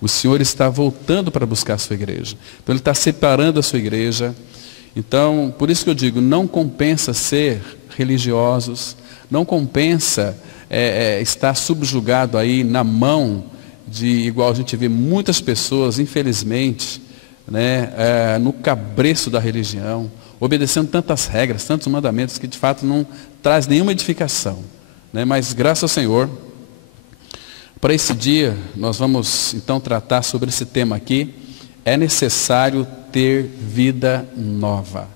O Senhor está voltando para buscar a sua igreja. Então Ele está separando a sua igreja. Então, por isso que eu digo, não compensa ser religiosos, não compensa estar subjugado aí na mão de, igual a gente vê muitas pessoas, infelizmente, né, no cabreço da religião, obedecendo tantas regras, tantos mandamentos que de fato não traz nenhuma edificação, né? Mas graças ao Senhor, para esse dia nós vamos então tratar sobre esse tema aqui. É necessário ter vida nova.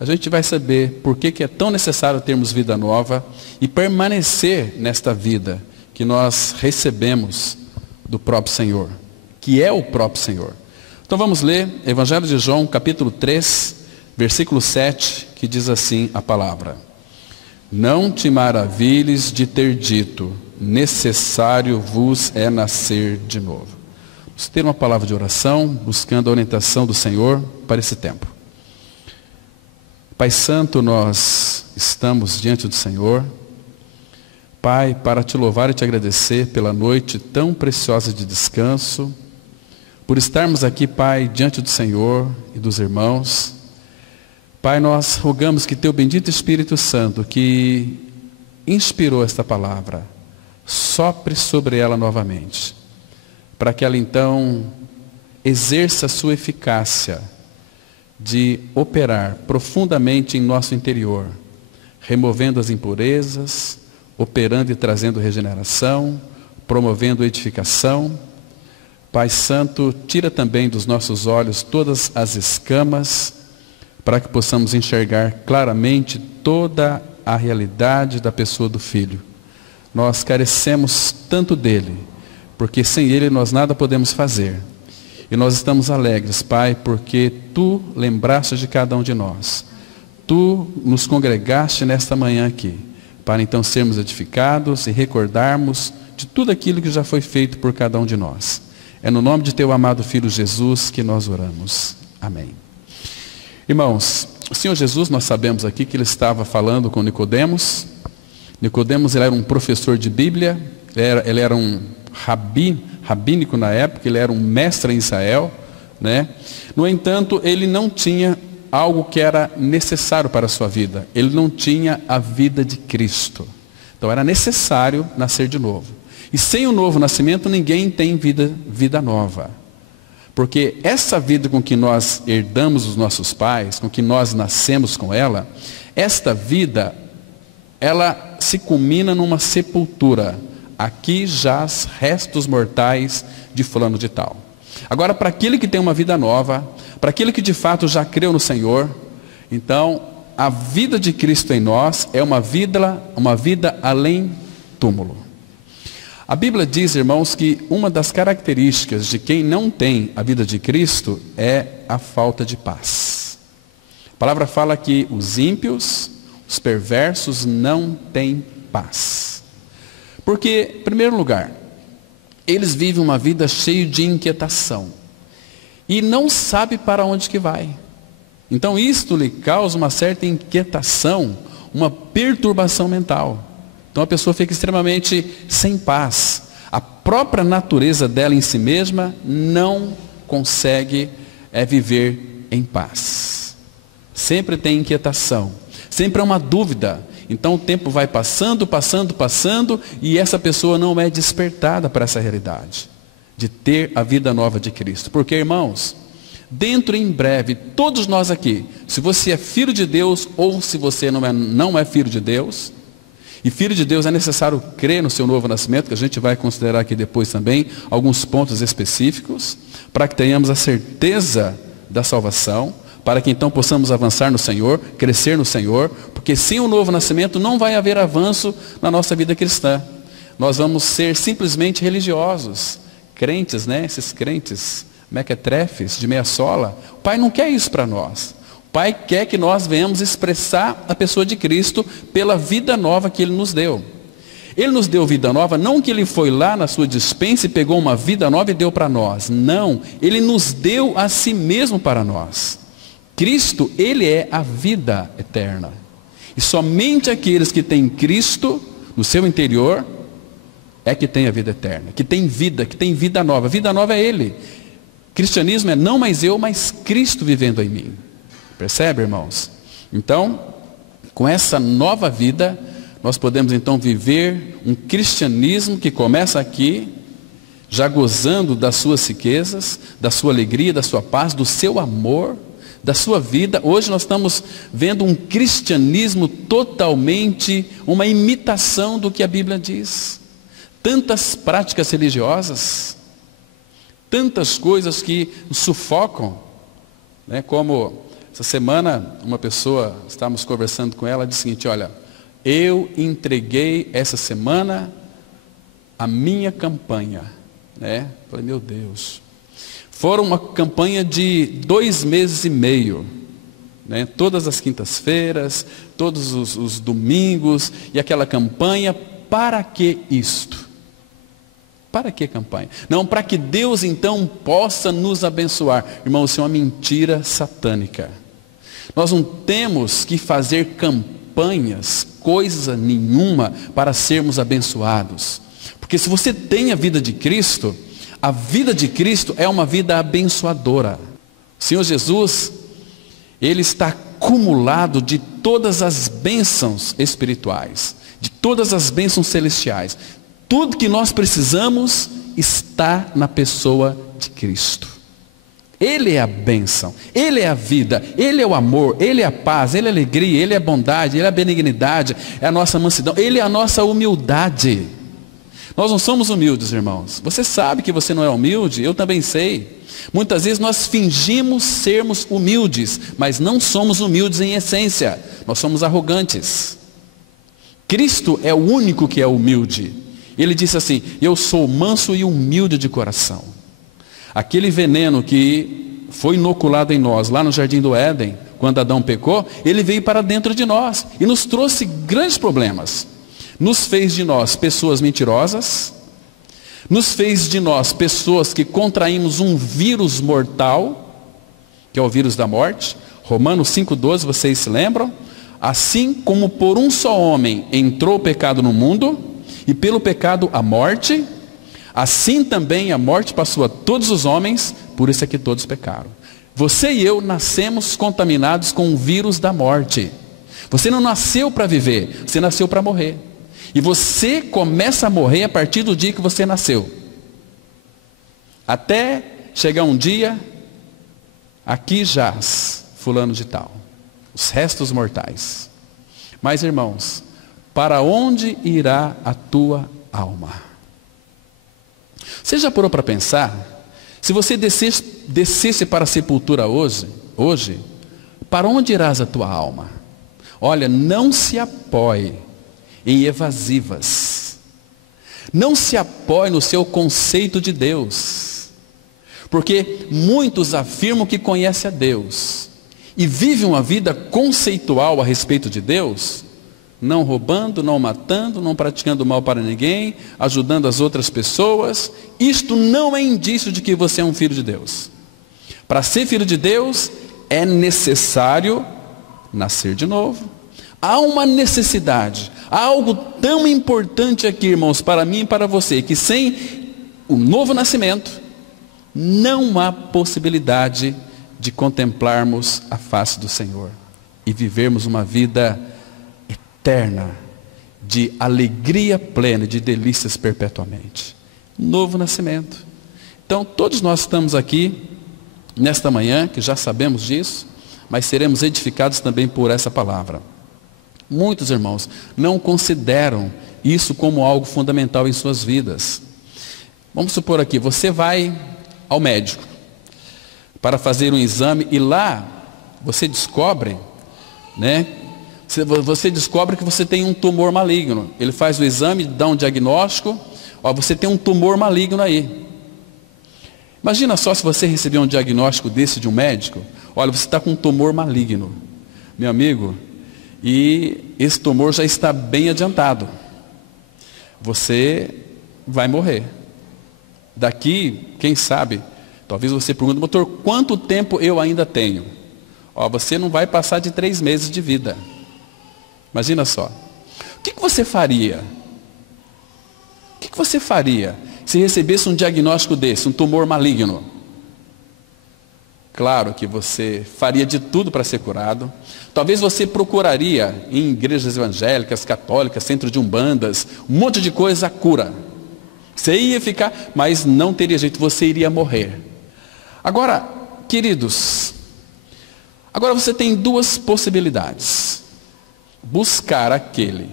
A gente vai saber por que é tão necessário termos vida nova e permanecer nesta vida que nós recebemos do próprio Senhor, que é o próprio Senhor. Então vamos ler Evangelho de João, capítulo 3, versículo 7, que diz assim a palavra: Não te maravilhes de ter dito, necessário vos é nascer de novo. Vamos ter uma palavra de oração, buscando a orientação do Senhor para esse tempo. Pai Santo, nós estamos diante do Senhor, Pai, para te louvar e te agradecer pela noite tão preciosa de descanso, por estarmos aqui, Pai, diante do Senhor e dos irmãos. Pai, nós rogamos que teu bendito Espírito Santo, que inspirou esta palavra, sopre sobre ela novamente, para que ela então exerça a sua eficácia de operar profundamente em nosso interior, removendo as impurezas, operando e trazendo regeneração, promovendo edificação. Pai Santo, tira também dos nossos olhos todas as escamas, para que possamos enxergar claramente toda a realidade da pessoa do Filho. Nós carecemos tanto dele, porque sem ele nós nada podemos fazer. E nós estamos alegres, Pai, porque tu lembraste de cada um de nós. Tu nos congregaste nesta manhã aqui, para então sermos edificados e recordarmos de tudo aquilo que já foi feito por cada um de nós. É no nome de teu amado Filho Jesus que nós oramos. Amém. Irmãos, o Senhor Jesus, nós sabemos aqui que ele estava falando com Nicodemos. Nicodemos, ele era um professor de Bíblia, ele era um rabínico na época, ele era um mestre em Israel, né? No entanto, ele não tinha algo que era necessário para a sua vida. Ele não tinha a vida de Cristo. Então era necessário nascer de novo. E sem o novo nascimento, ninguém tem vida nova. Porque essa vida com que nós herdamos os nossos pais, com que nós nascemos com ela, esta vida, ela se culmina numa sepultura. Aqui jaz restos mortais de fulano de tal. Agora, para aquele que tem uma vida nova, para aquele que de fato já creu no Senhor, então, a vida de Cristo em nós é uma vida além túmulo. A Bíblia diz, irmãos, que uma das características de quem não tem a vida de Cristo é a falta de paz. A palavra fala que os ímpios, os perversos não têm paz. Porque, em primeiro lugar, eles vivem uma vida cheia de inquietação e não sabe para onde que vai. Então isto lhe causa uma certa inquietação, uma perturbação mental. Então a pessoa fica extremamente sem paz. A própria natureza dela em si mesma não consegue viver em paz. Sempre tem inquietação, sempre é uma dúvida. Então o tempo vai passando, e essa pessoa não é despertada para essa realidade de ter a vida nova de Cristo. Porque, irmãos, dentro em breve, todos nós aqui, se você é filho de Deus ou se você não é filho de Deus, e filho de Deus é necessário crer no seu novo nascimento, que a gente vai considerar aqui depois também alguns pontos específicos, para que tenhamos a certeza da salvação, para que então possamos avançar no Senhor, crescer no Senhor, porque sem o novo nascimento não vai haver avanço na nossa vida cristã. Nós vamos ser simplesmente religiosos, crentes, né? Esses crentes mequetrefes, de meia sola. O Pai não quer isso para nós. O Pai quer que nós venhamos expressar a pessoa de Cristo pela vida nova que Ele nos deu. Ele nos deu vida nova, não que Ele foi lá na sua despensa e pegou uma vida nova e deu para nós. Não, Ele nos deu a si mesmo para nós. Cristo, Ele é a vida eterna. E somente aqueles que têm Cristo no seu interior é que tem a vida eterna, que tem vida nova. Vida nova é Ele. Cristianismo é não mais eu, mas Cristo vivendo em mim. Percebe, irmãos? Então, com essa nova vida, nós podemos então viver um cristianismo que começa aqui, já gozando das suas riquezas, da sua alegria, da sua paz, do seu amor, da sua vida. Hoje nós estamos vendo um cristianismo totalmente uma imitação do que a Bíblia diz. Tantas práticas religiosas, tantas coisas que nos sufocam, né? Como essa semana uma pessoa, estávamos conversando com ela, disse o seguinte: olha, eu entreguei essa semana a minha campanha, né? Falei, meu Deus, foram uma campanha de 2 meses e meio, né? Todas as quintas-feiras, todos os domingos, e aquela campanha. Para que isto? Para que campanha? Não, para que Deus então possa nos abençoar. Irmão, isso é uma mentira satânica. Nós não temos que fazer campanhas, coisa nenhuma, para sermos abençoados. Porque se você tem a vida de Cristo é uma vida abençoadora. O Senhor Jesus, Ele está acumulado de todas as bênçãos espirituais, de todas as bênçãos celestiais. Tudo que nós precisamos está na pessoa de Cristo. Ele é a bênção, Ele é a vida, Ele é o amor, Ele é a paz, Ele é a alegria, Ele é a bondade, Ele é a benignidade, é a nossa mansidão, Ele é a nossa humildade. Nós não somos humildes, irmãos. Você sabe que você não é humilde, eu também sei. Muitas vezes nós fingimos sermos humildes, mas não somos humildes em essência, nós somos arrogantes. Cristo é o único que é humilde. Ele disse assim: eu sou manso e humilde de coração. Aquele veneno que foi inoculado em nós, lá no Jardim do Éden, quando Adão pecou, ele veio para dentro de nós e nos trouxe grandes problemas. Nos fez de nós pessoas mentirosas, nos fez de nós pessoas que contraímos um vírus mortal, que é o vírus da morte. Romanos 5,12, vocês se lembram? Assim como por um só homem entrou o pecado no mundo, e pelo pecado a morte, assim também a morte passou a todos os homens, por isso é que todos pecaram. Você e eu nascemos contaminados com o vírus da morte. Você não nasceu para viver, você nasceu para morrer. E você começa a morrer a partir do dia que você nasceu. Até chegar um dia, aqui jaz fulano de tal, os restos mortais. Mas, irmãos, para onde irá a tua alma? Você já parou para pensar? Se você descesse para a sepultura hoje, para onde irás a tua alma? Olha, não se apoie em evasivas. Não se apoie no seu conceito de Deus. Porque muitos afirmam que conhecem a Deus e vivem uma vida conceitual a respeito de Deus, não roubando, não matando, não praticando mal para ninguém, ajudando as outras pessoas. Isto não é indício de que você é um filho de Deus. Para ser filho de Deus, é necessário nascer de novo. Há uma necessidade, há algo tão importante aqui, irmãos, para mim e para você, que sem o novo nascimento, não há possibilidade de contemplarmos a face do Senhor e vivermos uma vida eterna, de alegria plena, de delícias perpetuamente. Novo nascimento. Então, todos nós estamos aqui, nesta manhã, que já sabemos disso, mas seremos edificados também por essa palavra. Muitos irmãos não consideram isso como algo fundamental em suas vidas. Vamos supor aqui, você vai ao médico para fazer um exame e lá você descobre, né? Você descobre que você tem um tumor maligno. Ele faz o exame, dá um diagnóstico. Ó, você tem um tumor maligno aí. Imagina só se você receber um diagnóstico desse de um médico. Olha, você está com um tumor maligno, meu amigo, e esse tumor já está bem adiantado. Você vai morrer. Daqui, quem sabe, talvez você pergunte: doutor, quanto tempo eu ainda tenho? Ó, você não vai passar de 3 meses de vida. Imagina só. O que você faria? O que você faria se recebesse um diagnóstico desse, um tumor maligno? Claro que você faria de tudo para ser curado. Talvez você procuraria em igrejas evangélicas, católicas, centro de umbandas, um monte de coisa, a cura. Você ia ficar, mas não teria jeito, você iria morrer. Agora, queridos, agora você tem duas possibilidades. Buscar aquele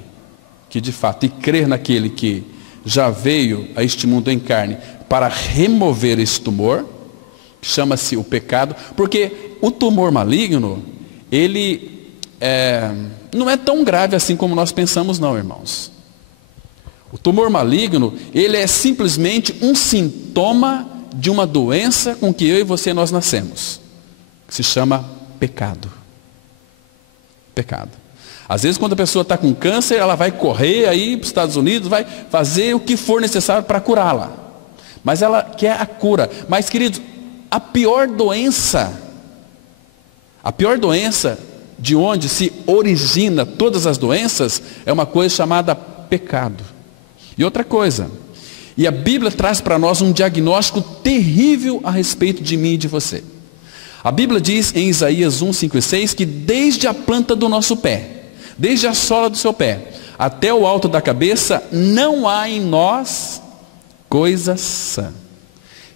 que de fato, e crer naquele que já veio a este mundo em carne para remover esse tumor, chama-se o pecado, porque o tumor maligno, ele não é tão grave assim como nós pensamos não, irmãos. O tumor maligno, ele é simplesmente um sintoma de uma doença com que eu e você nós nascemos, que se chama pecado. Pecado. Às vezes quando a pessoa está com câncer, ela vai correr aí para os Estados Unidos, vai fazer o que for necessário para curá-la. Mas ela quer a cura. Mas, queridos, a pior doença de onde se origina todas as doenças, é uma coisa chamada pecado. E outra coisa, e a Bíblia traz para nós um diagnóstico terrível a respeito de mim e de você. A Bíblia diz em Isaías 1, 5 e 6, que desde a planta do nosso pé, desde a sola do seu pé, até o alto da cabeça, não há em nós coisa sã,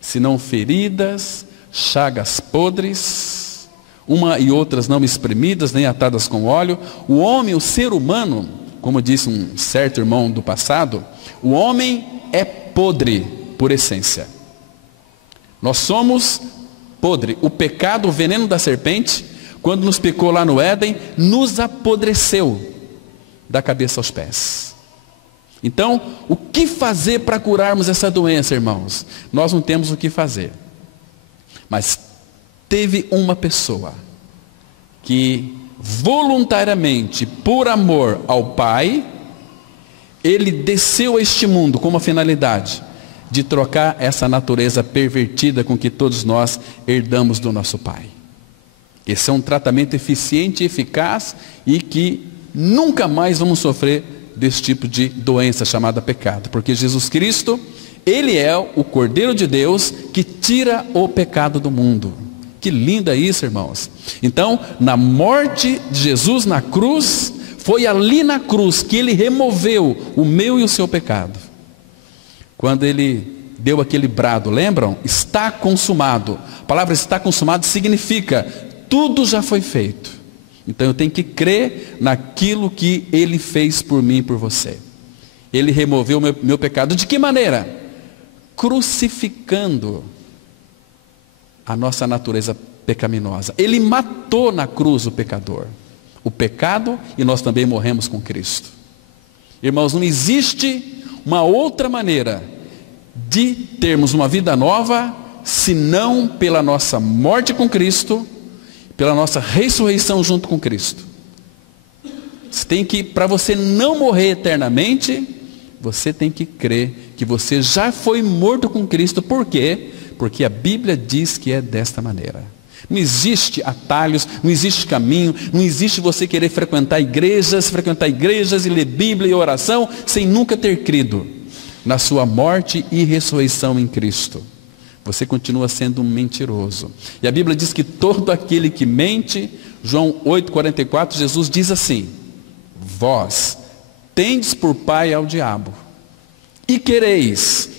senão feridas, chagas podres, uma e outras não espremidas, nem atadas com óleo. O homem, o ser humano, como disse um certo irmão do passado, o homem é podre por essência. Nós somos podre. O pecado, o veneno da serpente, quando nos picou lá no Éden, nos apodreceu da cabeça aos pés. Então, o que fazer para curarmos essa doença, irmãos? Nós não temos o que fazer. Mas teve uma pessoa que voluntariamente, por amor ao Pai, ele desceu a este mundo com uma finalidade de trocar essa natureza pervertida com que todos nós herdamos do nosso Pai. Esse é um tratamento eficiente e eficaz e que nunca mais vamos sofrer desse tipo de doença chamada pecado, porque Jesus Cristo, Ele é o Cordeiro de Deus que tira o pecado do mundo. Que lindo é isso, irmãos. Então, na morte de Jesus na cruz, foi ali na cruz que Ele removeu o meu e o seu pecado. Quando Ele deu aquele brado, lembram? Está consumado. A palavra está consumado significa, tudo já foi feito. Então eu tenho que crer naquilo que Ele fez por mim e por você. Ele removeu o meu pecado. De que maneira? Crucificando a nossa natureza pecaminosa. Ele matou na cruz o pecador, o pecado, e nós também morremos com Cristo. Irmãos, não existe uma outra maneira de termos uma vida nova, senão pela nossa morte com Cristo, pela nossa ressurreição junto com Cristo. Você tem que, para você não morrer eternamente, você tem que crer que você já foi morto com Cristo. Por quê? Porque a Bíblia diz que é desta maneira. Não existe atalhos, não existe caminho, não existe você querer frequentar igrejas e ler Bíblia e oração sem nunca ter crido na sua morte e ressurreição em Cristo. Você continua sendo um mentiroso. E a Bíblia diz que todo aquele que mente, João 8,44, Jesus diz assim: vós tendes por pai ao diabo, e quereis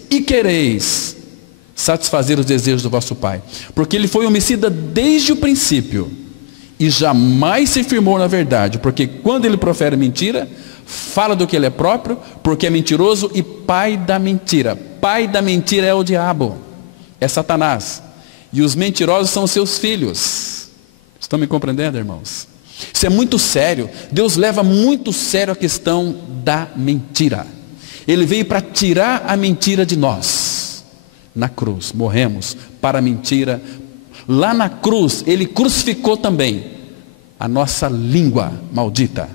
satisfazer os desejos do vosso pai, porque ele foi homicida desde o princípio, e jamais se firmou na verdade, porque quando ele profere mentira, fala do que ele é próprio, porque é mentiroso e pai da mentira. Pai da mentira é o diabo, é Satanás, e os mentirosos são os seus filhos. Estão me compreendendo, irmãos? Isso é muito sério. Deus leva muito sério a questão da mentira. Ele veio para tirar a mentira de nós. Na cruz, morremos para a mentira. Lá na cruz, Ele crucificou também a nossa língua maldita,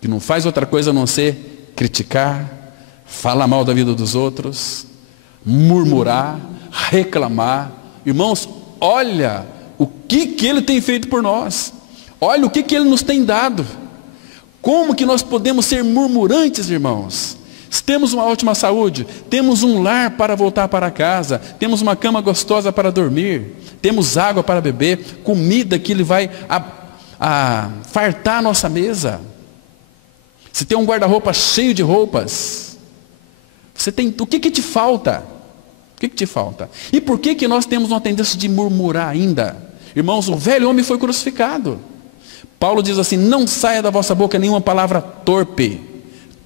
que não faz outra coisa a não ser criticar, falar mal da vida dos outros, murmurar, reclamar. Irmãos, olha o que Ele tem feito por nós. Olha o que Ele nos tem dado. Como que nós podemos ser murmurantes, irmãos, Temos uma ótima saúde, temos um lar para voltar para casa, temos uma cama gostosa para dormir, temos água para beber, comida que Ele vai fartar a nossa mesa. Você tem um guarda-roupa cheio de roupas. Você tem, o que te falta? O que te falta? E por que nós temos uma tendência de murmurar ainda? Irmãos, o velho homem foi crucificado. Paulo diz assim: não saia da vossa boca nenhuma palavra torpe.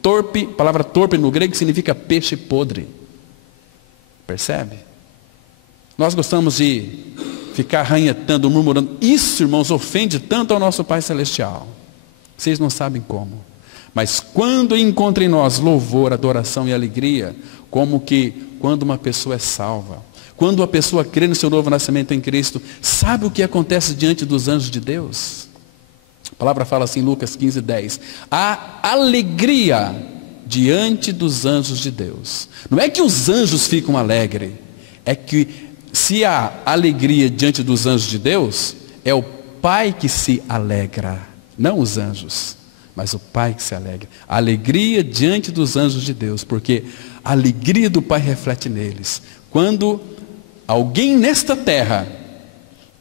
Torpe, palavra torpe no grego significa peixe podre. Percebe? Nós gostamos de ficar arranhetando, murmurando. Isso, irmãos, ofende tanto ao nosso Pai Celestial. Vocês não sabem como. Mas quando encontra em nós louvor, adoração e alegria, como que quando uma pessoa é salva, quando a pessoa crê no seu novo nascimento em Cristo, sabe o que acontece diante dos anjos de Deus? A palavra fala assim em Lucas 15:10. Há alegria diante dos anjos de Deus. Não é que os anjos ficam alegres, é que se há alegria diante dos anjos de Deus, é o Pai que se alegra, não os anjos, mas o Pai que se alegra. A alegria diante dos anjos de Deus, porque a alegria do Pai reflete neles. Quando alguém nesta terra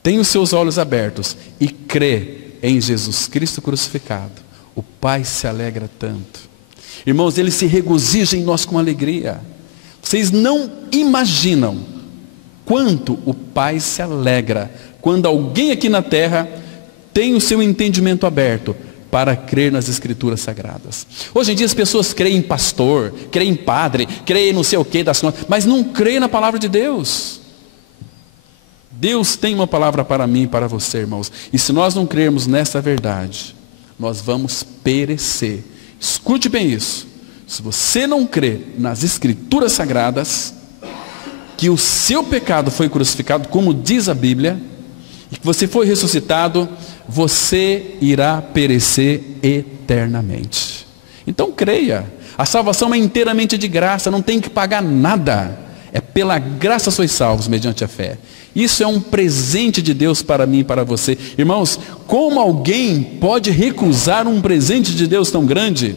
tem os seus olhos abertos e crê em Jesus Cristo crucificado, o Pai se alegra tanto. Irmãos, Ele se regozija em nós com alegria. Vocês não imaginam quanto o Pai se alegra quando alguém aqui na terra tem o seu entendimento aberto para crer nas Escrituras Sagradas. Hoje em dia as pessoas creem em pastor, creem em padre, creem em não sei o que das contas, mas não creem na palavra de Deus. Deus tem uma palavra para mim e para você, irmãos. E se nós não crermos nessa verdade, nós vamos perecer. Escute bem isso. Se você não crê nas Escrituras Sagradas, que o seu pecado foi crucificado, como diz a Bíblia, e que você foi ressuscitado, você irá perecer eternamente. Então creia. A salvação é inteiramente de graça, não tem que pagar nada. É pela graça sois salvos mediante a fé. Isso é um presente de Deus para mim e para você. Irmãos, como alguém pode recusar um presente de Deus tão grande?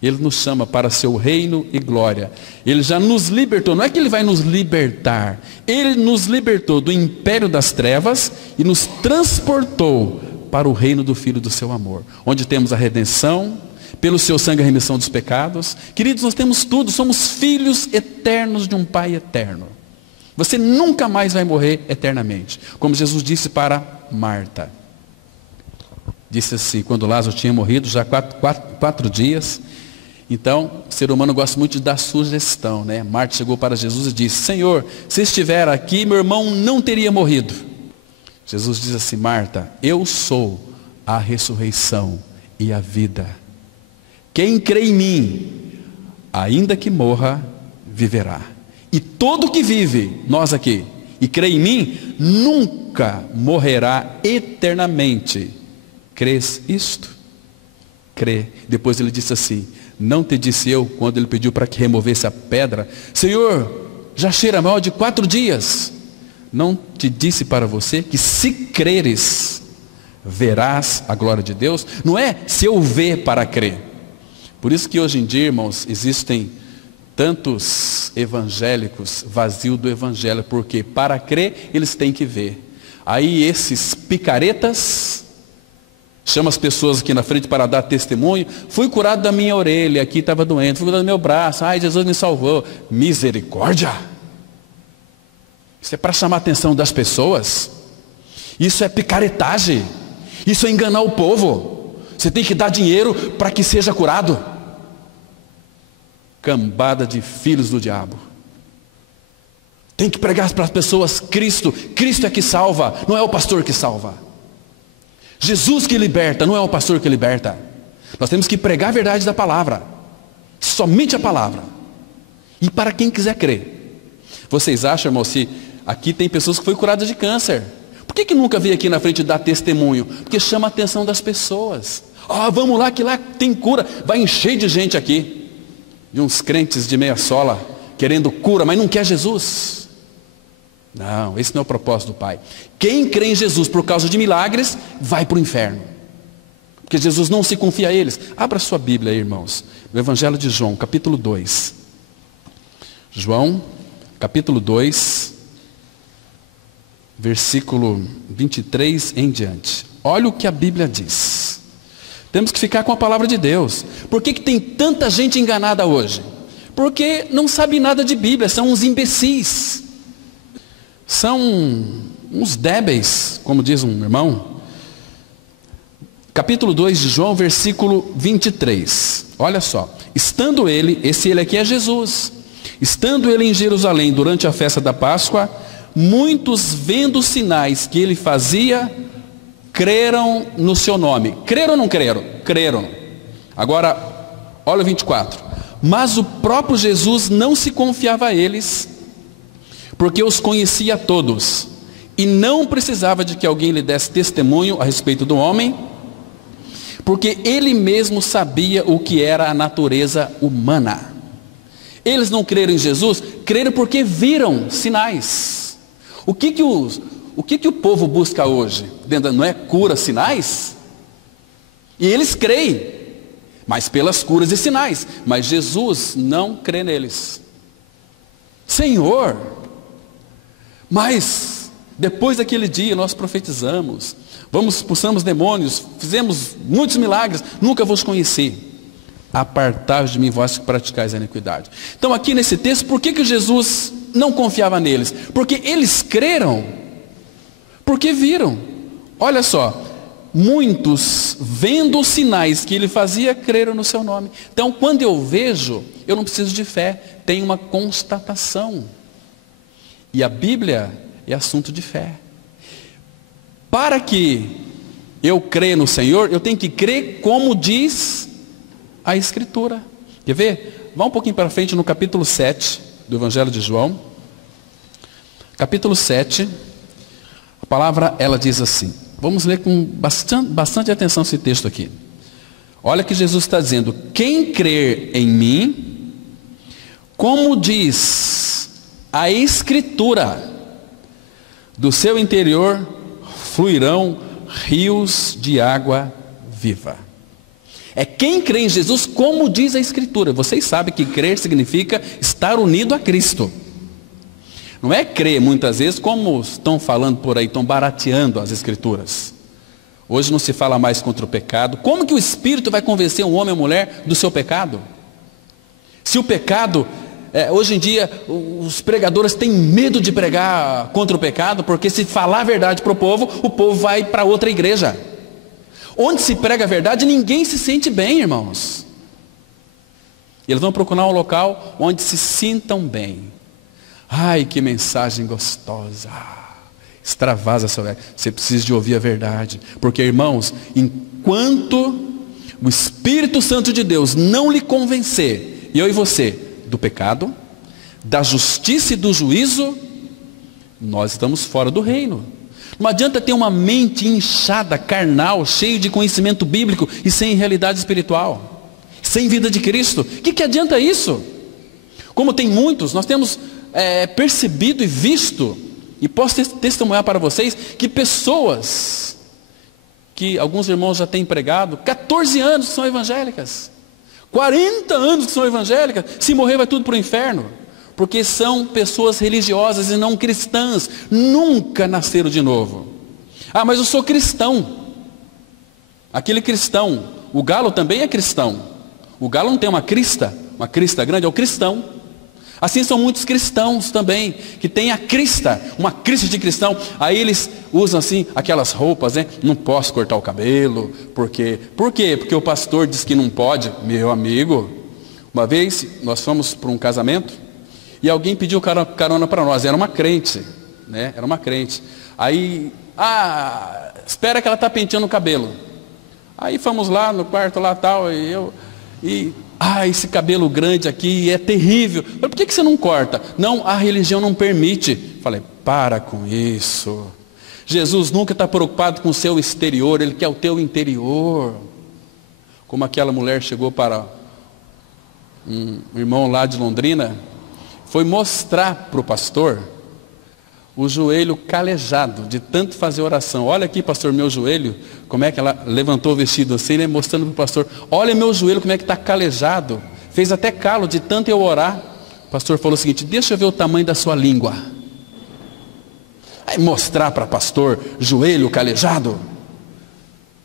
Ele nos chama para seu reino e glória. Ele já nos libertou. Não é que Ele vai nos libertar. Ele nos libertou do império das trevas e nos transportou para o reino do Filho do seu amor, onde temos a redenção, pelo seu sangue a remissão dos pecados. Queridos, nós temos tudo. Somos filhos eternos de um Pai eterno. Você nunca mais vai morrer eternamente. Como Jesus disse para Marta. Disse assim, quando Lázaro tinha morrido, já quatro dias. Então, o ser humano gosta muito de dar sugestão, né? Marta chegou para Jesus e disse: Senhor, se estiver aqui, meu irmão não teria morrido. Jesus diz assim: Marta, eu sou a ressurreição e a vida. Quem crê em mim, ainda que morra, viverá. E todo que vive, nós aqui, e crê em mim, nunca morrerá eternamente. Crês isto? Crê. Depois ele disse assim: não te disse eu, quando ele pediu para que removesse a pedra, Senhor, já cheira mal de 4 dias. Não te disse para você que se creres, verás a glória de Deus? Não é se eu ver para crer. Por isso que hoje em dia, irmãos, existem tantos evangélicos vazios do evangelho, porque para crer eles têm que ver. Aí esses picaretas chama as pessoas aqui na frente para dar testemunho. Fui curado da minha orelha, aqui estava doente. Fui curado do meu braço. Ai, Jesus me salvou. Misericórdia! Isso é para chamar a atenção das pessoas. Isso é picaretagem. Isso é enganar o povo. Você tem que dar dinheiro para que seja curado. Cambada de filhos do diabo. Tem que pregar para as pessoas Cristo. Cristo é que salva, não é o pastor que salva. Jesus que liberta, não é o pastor que liberta. Nós temos que pregar a verdade da palavra. Somente a palavra. E para quem quiser crer. Vocês acham, irmão, se aqui tem pessoas que foram curadas de câncer. Por que nunca veio aqui na frente dar testemunho? Porque chama a atenção das pessoas. Vamos lá que lá tem cura. Vai encher de gente aqui. De uns crentes de meia sola, querendo cura, mas não quer Jesus. Não, esse não é o propósito do Pai. Quem crê em Jesus por causa de milagres, vai para o inferno. Porque Jesus não se confia a eles. Abra sua Bíblia aí, irmãos. do Evangelho de João, capítulo 2. João, capítulo 2, versículo 23 em diante. Olha o que a Bíblia diz. Temos que ficar com a palavra de Deus. Por que tem tanta gente enganada hoje? Porque não sabe nada de Bíblia, são uns imbecis. São uns débeis, como diz um irmão. Capítulo 2 de João, versículo 23. Olha só. Estando ele, esse ele aqui é Jesus. Estando ele em Jerusalém durante a festa da Páscoa, muitos vendo os sinais que ele fazia, creram no seu nome. Creram ou não creram? Creram. Agora, olha o 24. Mas o próprio Jesus não se confiava a eles, porque os conhecia a todos, e não precisava de que alguém lhe desse testemunho a respeito do homem, porque ele mesmo sabia o que era a natureza humana. Eles não creram em Jesus, creram porque viram sinais. O que o povo busca hoje? Não é cura, sinais? E eles creem, mas pelas curas e sinais. Mas Jesus não crê neles. Senhor, mas depois daquele dia nós profetizamos, expulsamos demônios, fizemos muitos milagres, nunca vos conheci. Apartai-vos de mim, vós que praticais a iniquidade. Então aqui nesse texto, por que Jesus não confiava neles? Porque eles creram, porque viram. Olha só, muitos vendo os sinais que ele fazia, creram no seu nome. Então quando eu vejo, eu não preciso de fé, tem uma constatação. E a Bíblia é assunto de fé. Para que eu creia no Senhor, eu tenho que crer como diz a Escritura. Quer ver? Vá um pouquinho para frente no capítulo 7 do Evangelho de João. Capítulo 7, a palavra ela diz assim. Vamos ler com bastante atenção esse texto aqui. Olha que Jesus está dizendo: quem crer em mim, como diz a Escritura, do seu interior fluirão rios de água viva. É quem crê em Jesus, como diz a Escritura. Vocês sabem que crer significa estar unido a Cristo. Não é crer muitas vezes como estão falando por aí, estão barateando as Escrituras. Hoje não se fala mais contra o pecado. Como que o Espírito vai convencer um homem ou mulher do seu pecado? Se o pecado, hoje em dia, os pregadores têm medo de pregar contra o pecado, porque se falar a verdade para o povo vai para outra igreja. Onde se prega a verdade, ninguém se sente bem, irmãos. Eles vão procurar um local onde se sintam bem. Ai, que mensagem gostosa. Extravasa seu ego. Você precisa de ouvir a verdade. Porque, irmãos, enquanto o Espírito Santo de Deus não lhe convencer, eu e você, do pecado, da justiça e do juízo, nós estamos fora do reino. Não adianta ter uma mente inchada, carnal, cheio de conhecimento bíblico e sem realidade espiritual, sem vida de Cristo. O que adianta isso? Como tem muitos, nós temos percebido e visto, e posso testemunhar para vocês, que pessoas, que alguns irmãos já têm pregado, 14 anos que são evangélicas, 40 anos que são evangélicas, se morrer vai tudo para o inferno. Porque são pessoas religiosas e não cristãs, nunca nasceram de novo. Ah, mas eu sou cristão. Aquele cristão, o galo também é cristão. O galo não tem uma crista grande, é o cristão. Assim são muitos cristãos também, que têm a crista, uma crista de cristão. Aí eles usam assim, aquelas roupas, né? Não posso cortar o cabelo, por quê? Porque o pastor diz que não pode. Meu amigo, uma vez nós fomos para um casamento, e alguém pediu carona para nós, era uma crente, né? Era uma crente. Aí, espera que ela está penteando o cabelo. Aí fomos lá no quarto lá tal, esse cabelo grande aqui é terrível. Mas por que você não corta? Não, a religião não permite. Falei, para com isso. Jesus nunca está preocupado com o seu exterior, Ele quer o teu interior. Como aquela mulher chegou para um irmão lá de Londrina, foi mostrar para o pastor o joelho calejado de tanto fazer oração. Olha aqui, pastor, meu joelho, como é que ela levantou o vestido assim, né, mostrando para o pastor. Olha meu joelho, como é que está calejado. Fez até calo de tanto eu orar. O pastor falou o seguinte: deixa eu ver o tamanho da sua língua. Aí mostrar para pastor, joelho calejado.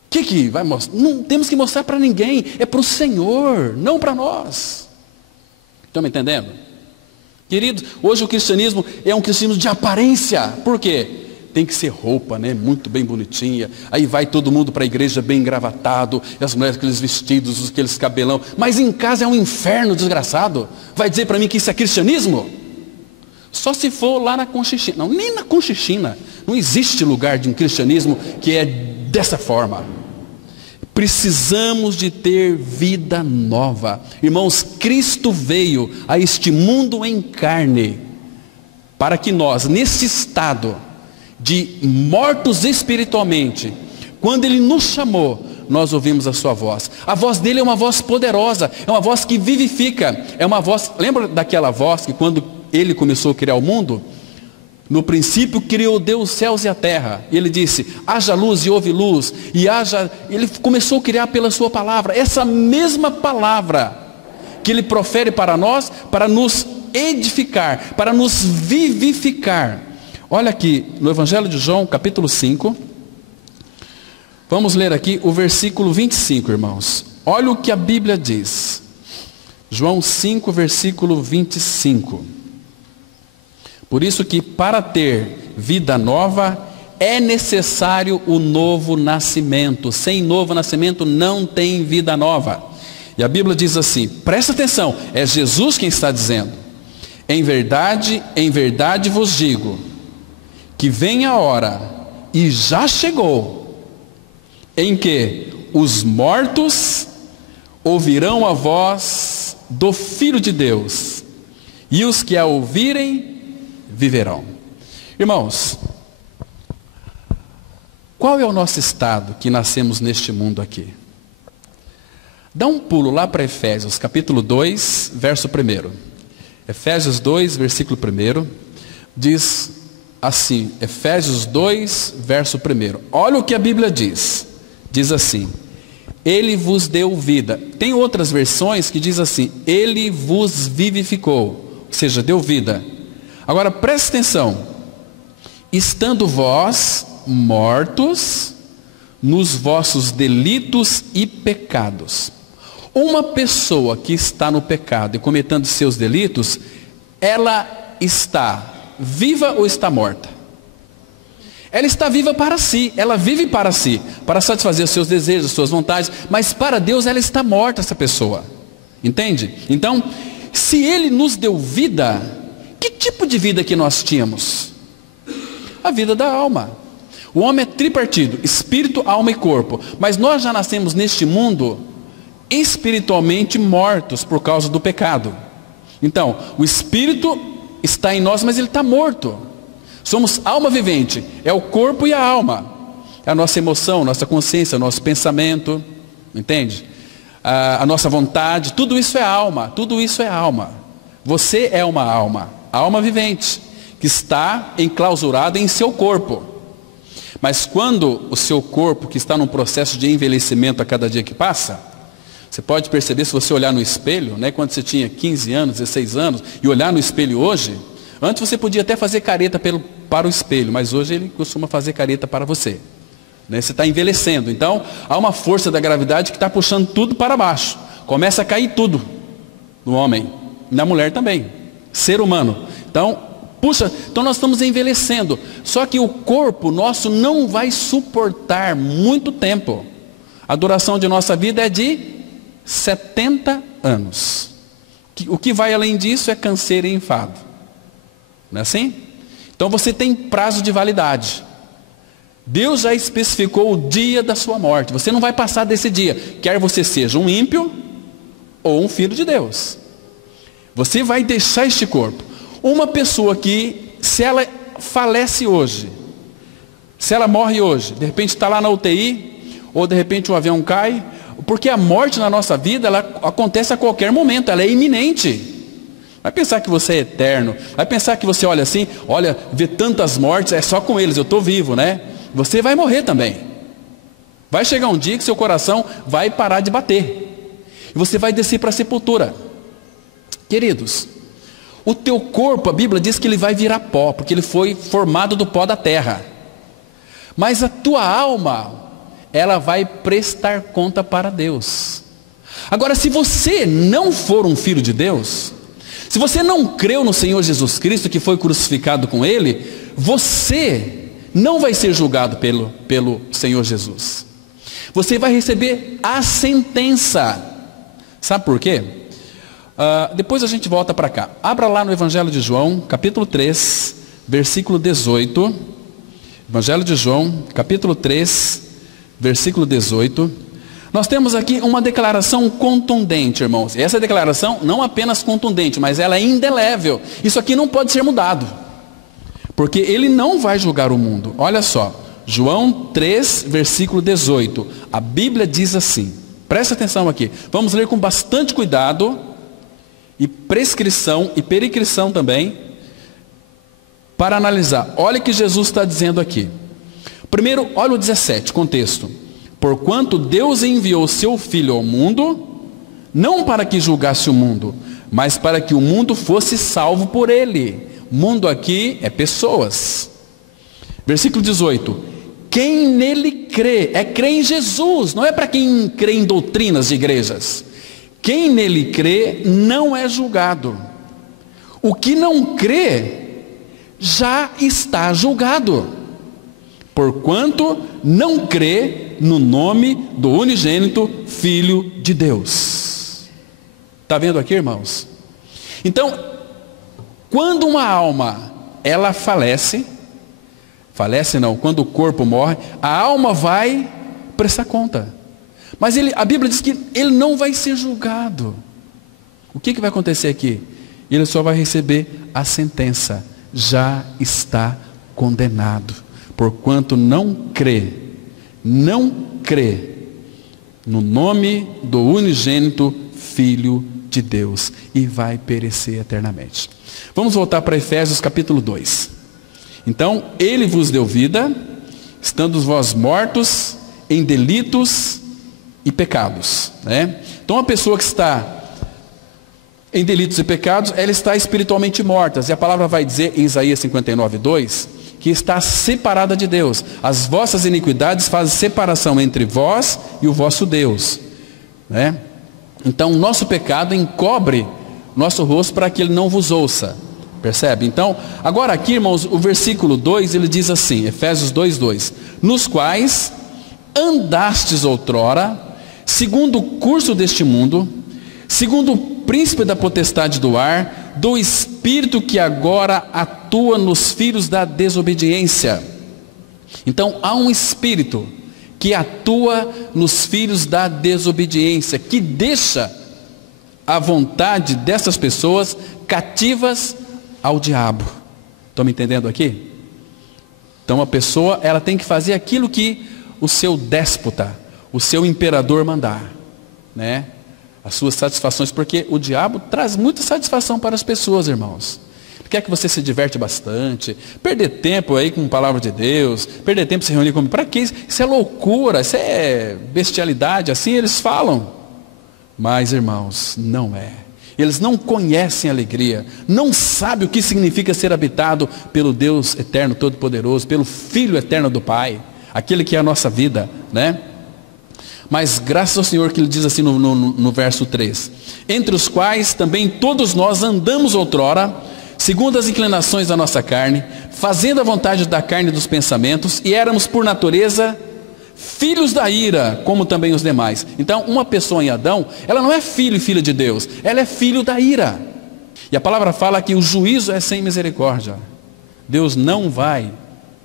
O que vai mostrar? Não temos que mostrar para ninguém, é para o Senhor, não para nós. Estão me entendendo? Queridos, hoje o cristianismo é um cristianismo de aparência. Por quê? Tem que ser roupa, né? Muito bem bonitinha. Aí vai todo mundo para a igreja bem engravatado, e as mulheres com aqueles vestidos, aqueles cabelão. Mas em casa é um inferno desgraçado. Vai dizer para mim que isso é cristianismo? Só se for lá na Conchichina. Não, nem na Conchichina. Não existe lugar de um cristianismo que é dessa forma. Precisamos de ter vida nova. Irmãos, Cristo veio a este mundo em carne para que nós, nesse estado de mortos espiritualmente, quando Ele nos chamou, nós ouvimos a sua voz. A voz dele é uma voz poderosa, é uma voz que vivifica, é uma voz, lembra daquela voz que quando Ele começou a criar o mundo? No princípio criou Deus os céus e a terra. Ele disse, haja luz e houve luz. Ele começou a criar pela sua palavra. Essa mesma palavra que Ele profere para nós, para nos edificar, para nos vivificar. Olha aqui, no Evangelho de João, capítulo 5. Vamos ler aqui o versículo 25, irmãos. Olha o que a Bíblia diz. João 5, versículo 25. Por isso que para ter vida nova é necessário o novo nascimento. Sem novo nascimento não tem vida nova. E a Bíblia diz assim, presta atenção, é Jesus quem está dizendo. Em verdade vos digo, que vem a hora, e já chegou, em que os mortos ouvirão a voz do Filho de Deus, e os que a ouvirem viverão. Irmãos, qual é o nosso estado que nascemos neste mundo aqui? Dá um pulo lá para Efésios, capítulo 2, verso 1. Efésios 2, versículo 1, diz assim, Efésios 2, verso 1. Olha o que a Bíblia diz. Diz assim, Ele vos deu vida. Tem outras versões que diz assim, Ele vos vivificou, ou seja, deu vida. Agora preste atenção, estando vós mortos nos vossos delitos e pecados. Uma pessoa que está no pecado e cometendo seus delitos, ela está viva ou está morta? Ela está viva para si, ela vive para si, para satisfazer os seus desejos, as suas vontades, mas para Deus ela está morta, essa pessoa. Entende? Então, se Ele nos deu vida, que tipo de vida que nós tínhamos? A vida da alma. O homem é tripartido, espírito, alma e corpo. Mas nós já nascemos neste mundo espiritualmente mortos por causa do pecado. Então, o espírito está em nós, mas ele está morto. Somos alma vivente, é o corpo e a alma. É a nossa emoção, nossa consciência, nosso pensamento, entende? A nossa vontade, tudo isso é alma, tudo isso é alma. Você é uma alma vivente, que está enclausurada em seu corpo. Mas quando o seu corpo, que está num processo de envelhecimento a cada dia que passa, você pode perceber se você olhar no espelho, né, quando você tinha 15 anos, 16 anos, e olhar no espelho hoje, antes você podia até fazer careta para o espelho, mas hoje ele costuma fazer careta para você. Né? Você está envelhecendo, então há uma força da gravidade que está puxando tudo para baixo. Começa a cair tudo no homem, na mulher também, ser humano. Então, puxa, então nós estamos envelhecendo. Só que o corpo nosso não vai suportar muito tempo. A duração de nossa vida é de 70 anos. O que vai além disso é câncer e enfado. Não é assim? Então você tem prazo de validade. Deus já especificou o dia da sua morte. Você não vai passar desse dia. Quer você seja um ímpio ou um filho de Deus. Você vai deixar este corpo. Uma pessoa que, se ela falece hoje, se ela morre hoje, de repente está lá na UTI, ou de repente um avião cai, porque a morte na nossa vida, ela acontece a qualquer momento, ela é iminente. Vai pensar que você é eterno. Vai pensar que você olha assim, olha, vê tantas mortes, é só com eles, eu estou vivo, né? Você vai morrer também. Vai chegar um dia que seu coração vai parar de bater. E você vai descer para a sepultura. Queridos, o teu corpo, a Bíblia diz que ele vai virar pó, porque ele foi formado do pó da terra. Mas a tua alma, ela vai prestar conta para Deus. Agora, se você não for um filho de Deus, se você não creu no Senhor Jesus Cristo, que foi crucificado com Ele, você não vai ser julgado pelo Senhor Jesus. Você vai receber a sentença. Sabe por quê? Depois a gente volta para cá. Abra lá no Evangelho de João, capítulo 3, versículo 18. Evangelho de João, capítulo 3, versículo 18. Nós temos aqui uma declaração contundente, irmãos. E essa declaração não apenas contundente, mas ela é indelével. Isso aqui não pode ser mudado. Porque ele não vai julgar o mundo. Olha só, João 3, versículo 18. A Bíblia diz assim, presta atenção aqui. Vamos ler com bastante cuidado, e prescrição e pericrição também, para analisar. Olha o que Jesus está dizendo aqui. Primeiro, olha o 17, contexto. Porquanto Deus enviou seu Filho ao mundo, não para que julgasse o mundo, mas para que o mundo fosse salvo por ele. Mundo aqui é pessoas. Versículo 18. Quem nele crê, crê em Jesus, não é para quem crê em doutrinas de igrejas. Quem nele crê não é julgado. O que não crê já está julgado, porquanto não crê no nome do unigênito Filho de Deus. Está vendo aqui, irmãos? Então, quando uma alma, ela falece não, quando o corpo morre, a alma vai prestar conta. Mas a Bíblia diz que ele não vai ser julgado. O que vai acontecer aqui? Ele só vai receber a sentença. Já está condenado, porquanto não crê no nome do unigênito Filho de Deus, e vai perecer eternamente. Vamos voltar para Efésios capítulo 2. Então, ele vos deu vida, estando vós mortos em delitos e pecados, né? Então, uma pessoa que está em delitos e pecados, ela está espiritualmente morta. E a palavra vai dizer em Isaías 59, 2, que está separada de Deus. As vossas iniquidades fazem separação entre vós e o vosso Deus, né? Então, o nosso pecado encobre nosso rosto para que ele não vos ouça. Percebe? Então, agora aqui, irmãos, o versículo 2, ele diz assim, Efésios 2, 2. Nos quais andastes outrora, segundo o curso deste mundo, segundo o príncipe da potestade do ar, do espírito que agora atua nos filhos da desobediência. Então, há um espírito que atua nos filhos da desobediência, que deixa a vontade dessas pessoas cativas ao diabo. Estão me entendendo aqui? Então a pessoa, ela tem que fazer aquilo que o seu déspota, o seu imperador mandar, né? As suas satisfações, porque o diabo traz muita satisfação para as pessoas, irmãos. Ele quer que você se diverte bastante, perder tempo aí com a palavra de Deus, perder tempo se reunir comigo. Para que isso? Isso é loucura, isso é bestialidade, assim eles falam. Mas, irmãos, não é. Eles não conhecem a alegria, não sabem o que significa ser habitado pelo Deus eterno, todo-poderoso, pelo Filho eterno do Pai, aquele que é a nossa vida, né? Mas graças ao Senhor que ele diz assim no verso 3, entre os quais também todos nós andamos outrora, segundo as inclinações da nossa carne, fazendo a vontade da carne e dos pensamentos, e éramos por natureza filhos da ira, como também os demais. Então, uma pessoa em Adão, ela não é filho e filha de Deus, ela é filho da ira. E a palavra fala que o juízo é sem misericórdia. Deus não vai,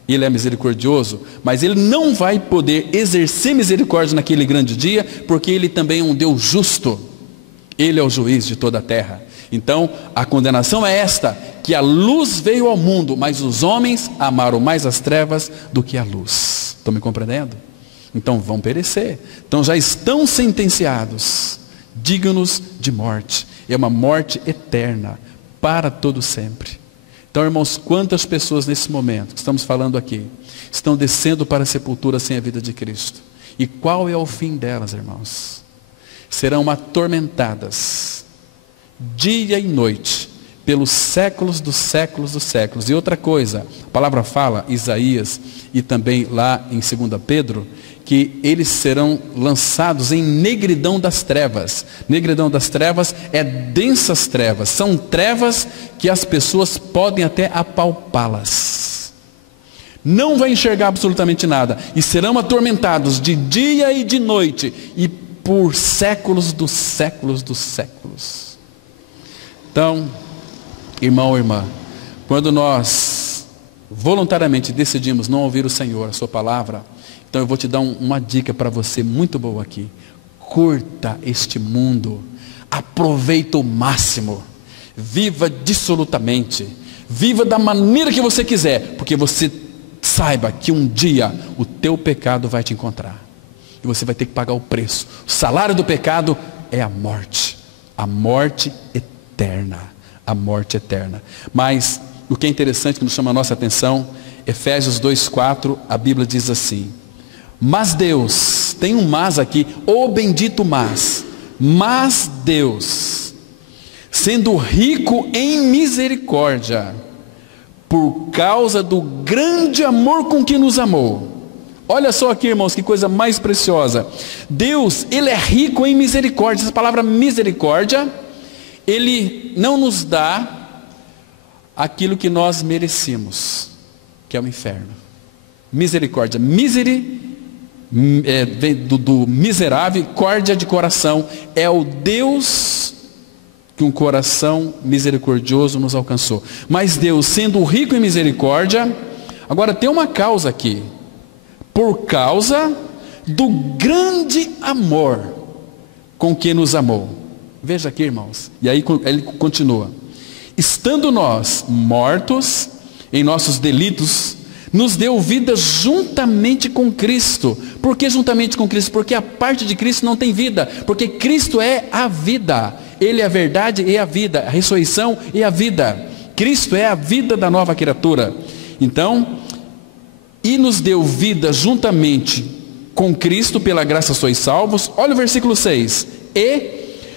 ele é misericordioso, mas ele não vai poder exercer misericórdia naquele grande dia, porque ele também é um Deus justo. Ele é o juiz de toda a terra. Então, a condenação é esta, que a luz veio ao mundo, mas os homens amaram mais as trevas do que a luz. Estão me compreendendo? Então vão perecer. Então já estão sentenciados, dignos de morte. É uma morte eterna, para todo sempre. Então, irmãos, quantas pessoas nesse momento que estamos falando aqui estão descendo para a sepultura sem a vida de Cristo? E qual é o fim delas, irmãos? Serão atormentadas dia e noite pelos séculos dos séculos dos séculos. E outra coisa, a palavra fala, Isaías e também lá em 2 Pedro, que eles serão lançados em negridão das trevas. Negridão das trevas é densas trevas, são trevas que as pessoas podem até apalpá-las. Não vai enxergar absolutamente nada, e serão atormentados de dia e de noite, e por séculos dos séculos dos séculos. Então, irmão ou irmã, quando nós voluntariamente decidimos não ouvir o Senhor, a sua palavra, então eu vou te dar uma dica para você muito boa aqui. Curta este mundo, aproveita o máximo, viva dissolutamente, viva da maneira que você quiser, porque você saiba que um dia o teu pecado vai te encontrar, e você vai ter que pagar o preço. O salário do pecado é a morte eterna, a morte eterna. Mas o que é interessante, que nos chama a nossa atenção, Efésios 2,4, a Bíblia diz assim: mas Deus, tem um mas aqui, o bendito mas Deus, sendo rico em misericórdia, por causa do grande amor com que nos amou. Olha só aqui, irmãos, que coisa mais preciosa. Deus, Ele é rico em misericórdia. Essa palavra misericórdia, Ele não nos dá aquilo que nós merecemos, que é o inferno. Misericórdia, vem do miserável, córdia de coração, é o Deus que um coração misericordioso nos alcançou. Mas Deus, sendo rico em misericórdia, agora tem uma causa aqui, por causa do grande amor com que nos amou. Veja aqui, irmãos, e aí ele continua: estando nós mortos em nossos delitos, nos deu vida juntamente com Cristo. Por que juntamente com Cristo? Porque a parte de Cristo não tem vida, porque Cristo é a vida, Ele é a verdade e a vida, a ressurreição e a vida. Cristo é a vida da nova criatura. Então, e nos deu vida juntamente com Cristo, pela graça sois salvos. Olha o versículo 6: e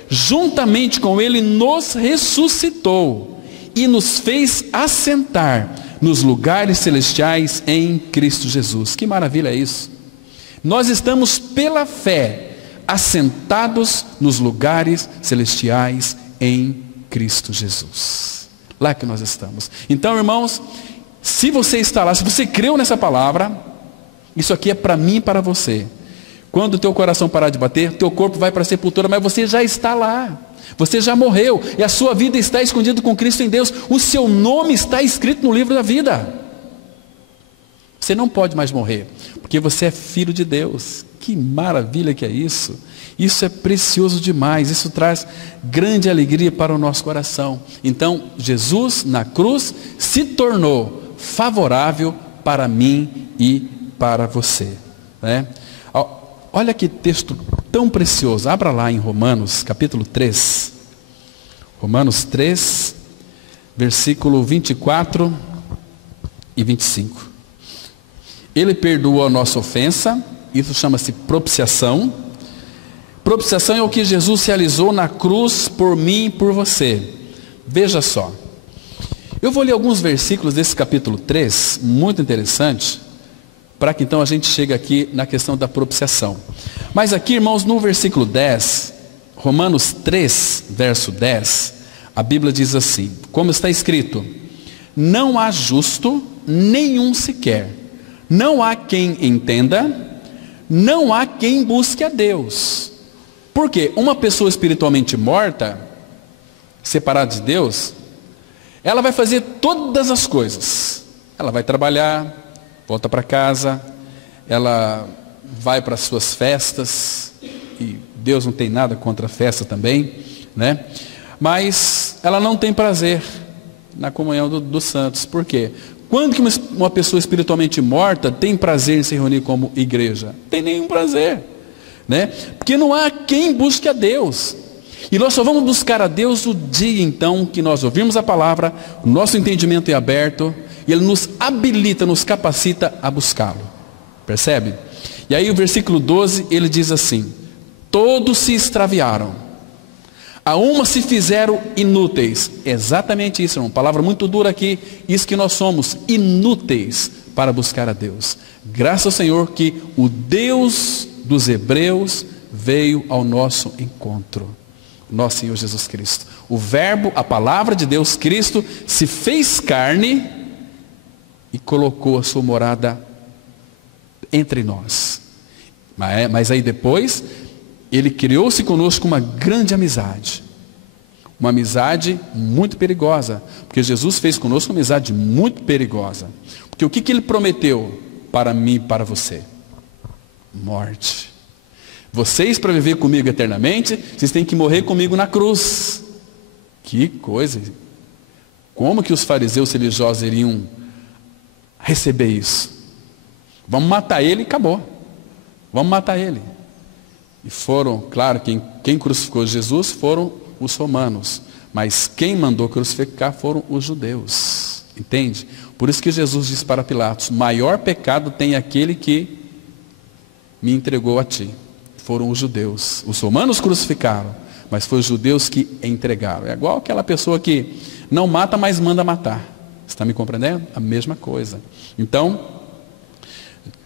juntamente com Ele nos ressuscitou e nos fez assentar nos lugares celestiais em Cristo Jesus. Que maravilha é isso! Nós estamos pela fé assentados nos lugares celestiais em Cristo Jesus. Lá que nós estamos. Então, irmãos, se você está lá, se você creu nessa palavra, isso aqui é para mim e para você. Quando o teu coração parar de bater, teu corpo vai para a sepultura, mas você já está lá. Você já morreu, e a sua vida está escondida com Cristo em Deus. O seu nome está escrito no livro da vida. Você não pode mais morrer, porque você é filho de Deus. Que maravilha que é isso! Isso é precioso demais, isso traz grande alegria para o nosso coração. Então, Jesus na cruz se tornou favorável para mim e para você, né? Olha que texto tão precioso. Abra lá em Romanos, capítulo 3. Romanos 3, versículo 24 e 25. Ele perdoou a nossa ofensa, isso chama-se propiciação. Propiciação é o que Jesus realizou na cruz por mim e por você. Veja só. Eu vou ler alguns versículos desse capítulo 3, muito interessante, para que então a gente chegue aqui na questão da propiciação. Mas aqui, irmãos, no versículo 10, Romanos 3, verso 10, a Bíblia diz assim, como está escrito: não há justo nenhum sequer, não há quem entenda, não há quem busque a Deus. Porque uma pessoa espiritualmente morta, separada de Deus, ela vai fazer todas as coisas. Ela vai trabalhar, volta para casa, ela vai para as suas festas, e Deus não tem nada contra a festa também, né? Mas ela não tem prazer na comunhão dos santos. Por quê? Quando que uma pessoa espiritualmente morta tem prazer em se reunir como igreja? Não tem nenhum prazer, né? Porque não há quem busque a Deus. E nós só vamos buscar a Deus o dia então que nós ouvimos a palavra, o nosso entendimento é aberto, e Ele nos habilita, nos capacita a buscá-lo. Percebe? E aí o versículo 12, ele diz assim: todos se extraviaram, a uma se fizeram inúteis. Exatamente isso, irmão, palavra muito dura aqui, isso que nós somos, inúteis para buscar a Deus. Graças ao Senhor que o Deus dos hebreus veio ao nosso encontro. Nosso Senhor Jesus Cristo, o verbo, a palavra de Deus, Cristo, se fez carne e colocou a sua morada entre nós. Mas aí depois, Ele criou-se conosco uma grande amizade. Uma amizade muito perigosa, porque Jesus fez conosco uma amizade muito perigosa. Porque o que Ele prometeu para mim e para você? Morte. Vocês, para viver comigo eternamente, vocês têm que morrer comigo na cruz. Que coisa! Como que os fariseus religiosos iriam receber isso? Vamos matar ele e acabou. Vamos matar ele. E foram, claro, quem crucificou Jesus foram os romanos. Mas quem mandou crucificar foram os judeus. Entende? Por isso que Jesus disse para Pilatos: maior pecado tem aquele que me entregou a ti. Foram os judeus. Os romanos crucificaram, mas foi os judeus que entregaram. É igual aquela pessoa que não mata, mas manda matar. Você está me compreendendo? A mesma coisa. Então,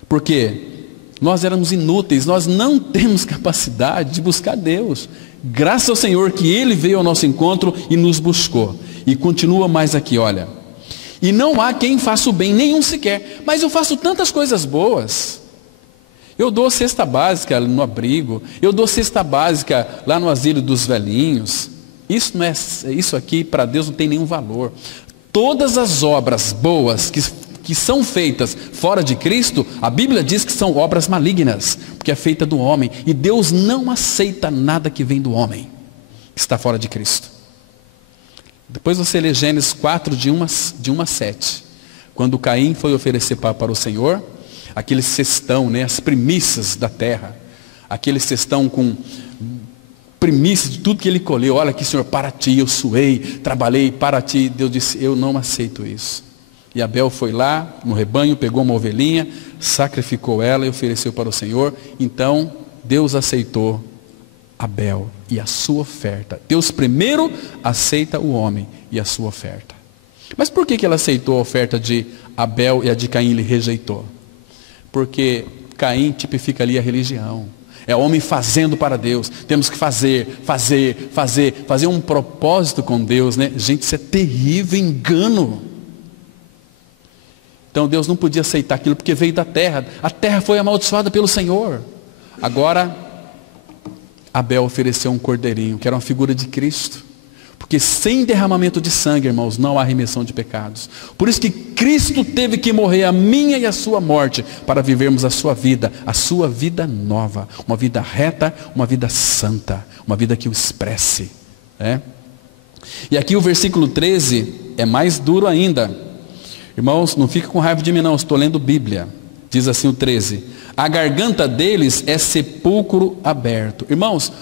porque nós éramos inúteis, nós não temos capacidade de buscar Deus. Graças ao Senhor que Ele veio ao nosso encontro e nos buscou. E continua mais aqui, olha. E não há quem faça o bem, nenhum sequer. Mas eu faço tantas coisas boas. Eu dou cesta básica no abrigo, eu dou cesta básica lá no asilo dos velhinhos. Isso aqui para Deus não tem nenhum valor. Todas as obras boas que são feitas fora de Cristo, a Bíblia diz que são obras malignas, porque é feita do homem. E Deus não aceita nada que vem do homem, que está fora de Cristo. Depois você lê Gênesis 4, de 1 a 7. Quando Caim foi oferecer para o Senhor aquele cestão, né, as primícias da terra, aquele cestão com primícias de tudo que ele colheu. Olha aqui, Senhor, para ti eu suei, trabalhei para ti. Deus disse: eu não aceito isso. E Abel foi lá no rebanho, pegou uma ovelhinha, sacrificou ela e ofereceu para o Senhor. Então Deus aceitou Abel e a sua oferta. Deus primeiro aceita o homem e a sua oferta. Mas por que ele aceitou a oferta de Abel e a de Caim ele rejeitou? Porque Caim tipifica ali a religião. É o homem fazendo para Deus. Temos que fazer um propósito com Deus, né? Gente, isso é terrível, engano. Então Deus não podia aceitar aquilo porque veio da terra. A terra foi amaldiçoada pelo Senhor. Agora, Abel ofereceu um cordeirinho, que era uma figura de Cristo. Porque sem derramamento de sangue, irmãos, não há remissão de pecados. Por isso que Cristo teve que morrer a minha e a sua morte, para vivermos a sua vida nova, uma vida reta, uma vida santa, uma vida que o expresse. Né? E aqui o versículo 13 é mais duro ainda. Irmãos, não fica com raiva de mim não, estou lendo Bíblia. Diz assim o 13: a garganta deles é sepulcro aberto. Irmãos,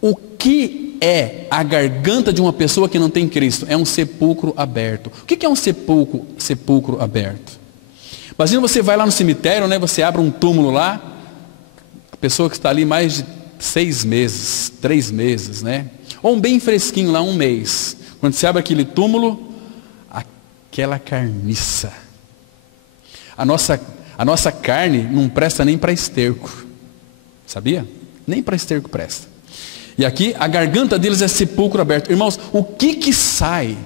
o que é a garganta de uma pessoa que não tem Cristo? É um sepulcro aberto. O que é um sepulcro aberto? Imagina, você vai lá no cemitério, né? Você abre um túmulo lá, a pessoa que está ali mais de 6 meses, 3 meses, né? Ou um bem fresquinho lá, 1 mês. Quando você abre aquele túmulo, aquela carniça. A nossa carne não presta nem para esterco. Sabia? Nem para esterco presta. E aqui a garganta deles é sepulcro aberto. Irmãos, o que sai